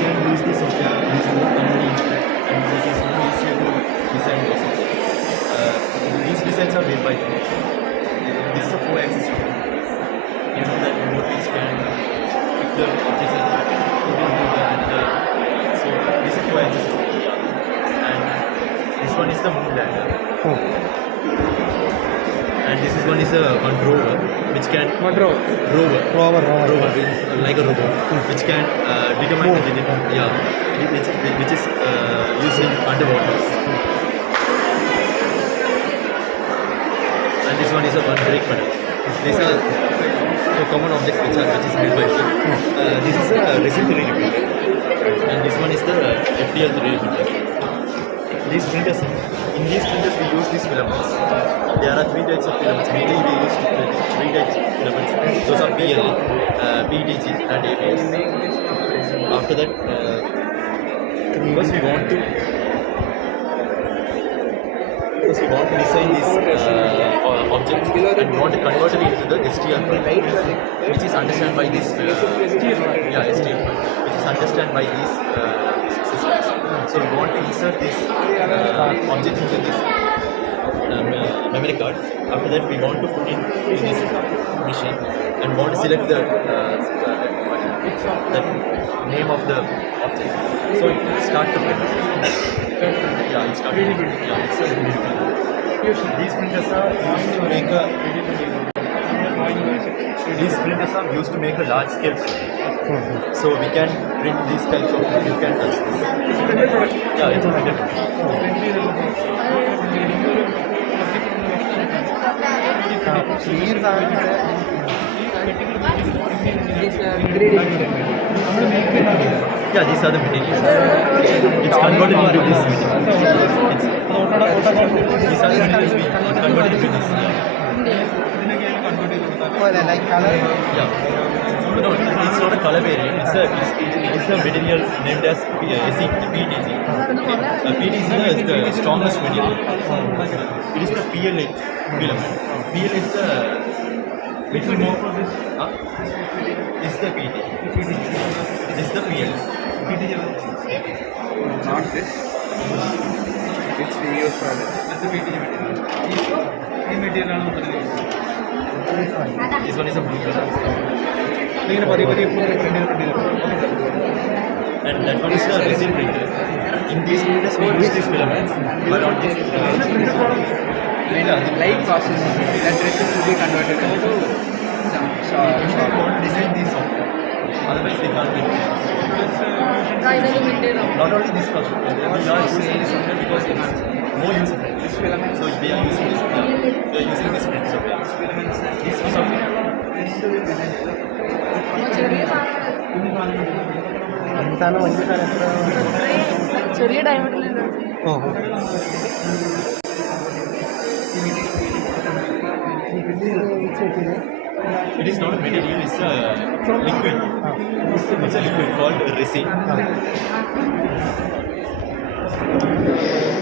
can use this software, use the company, and it is more easier to design also. These designs are made by them. This is a 4-axis robot. You know that robot which can pick the objects and put it into the so this is 4-axis robot. And this one is the moon lander. Oh. And this is one is a one rover which can Rover. rover like a robot which can determine the which is used in underwater. And this one is a one brake pedal. These are the common objects which is made by this is a resin 3D printer, and this one is the FDR 3D printer. These printers, in these printers we use these filaments. There are 3 types of filaments. Mainly we use 3 types of filaments. Those are PLA, PETG and ABS. After that, first we want to design this object and we want to convert it into the STL file, which is understood by this STL file, which is understood by these systems. So we want to insert this object into this memory card. After that, we want to put in this machine and want to select the name of the object. So it start to print. Yeah, it started. Yeah, it's these printers are used to make a large scale print. So we can print these types of you can touch this. Yeah, it's a printed yeah, these are the materials. It's converted into this material. These are the materials we converted into this. Like color? Yeah. No, it's not a color variant. It's the material named as PTG. PTG is the strongest material. It is the PLA filament. PLA is the little more. It's the PTG. This is the PLA. Not this. It's the use for it. That's the PTG material. This one is a blue color. And that one is the resin printer. In these printers we use these filaments, but on this The light process, that resin will be converted into some we want to design these software. Otherwise we can't print. Not only this software, we are using this software because it is more user friendly. So we are using this. We are using this print software. This software. ചെറിയ ഡയമണ്ടിൽ It is not a material, it's a liquid. It's a liquid called resin.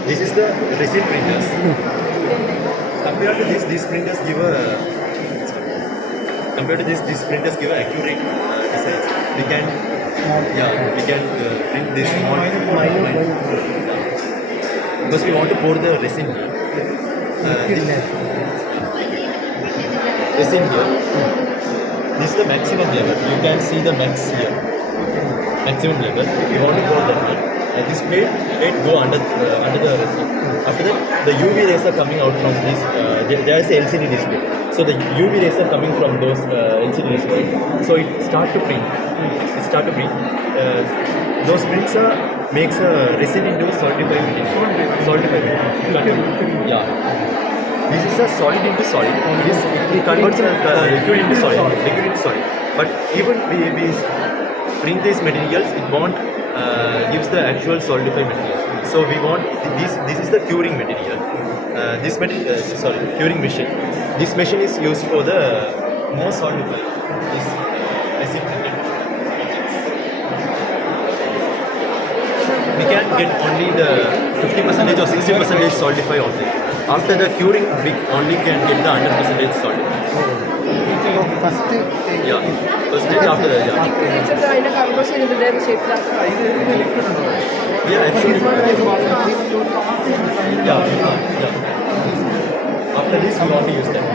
This is the resin printers. Compared to this, these printers give a these printers give an accurate design. We can print this small because we want to pour the resin here. Resin here. This is the maximum level. You can see the max here. Maximum level. We want to pour that here. This plate go under the resin. After that, the UV rays are coming out from this. There is a LCD display. So the UV rays are coming from those LCD display. So it start to print. Those prints makes a resin into solidified material. Yeah. This is a solid into solid. It converts liquid into solid. But even we print these materials, it won't gives the actual solidified material. So we want this is the curing material. Curing machine. This machine is used for the more solidified. This resin printed objects. We can get only the 50% or 60% solidify object. After the curing, we only can get the 100% solidify. First Yeah. First stage after that, yeah. അതിനെ converse ചെയ്തിട്ടുണ്ടായിരുന്നു ഷേപ്പിലാക്കി Yeah, actually. Yeah, yeah. After this, we want to use that.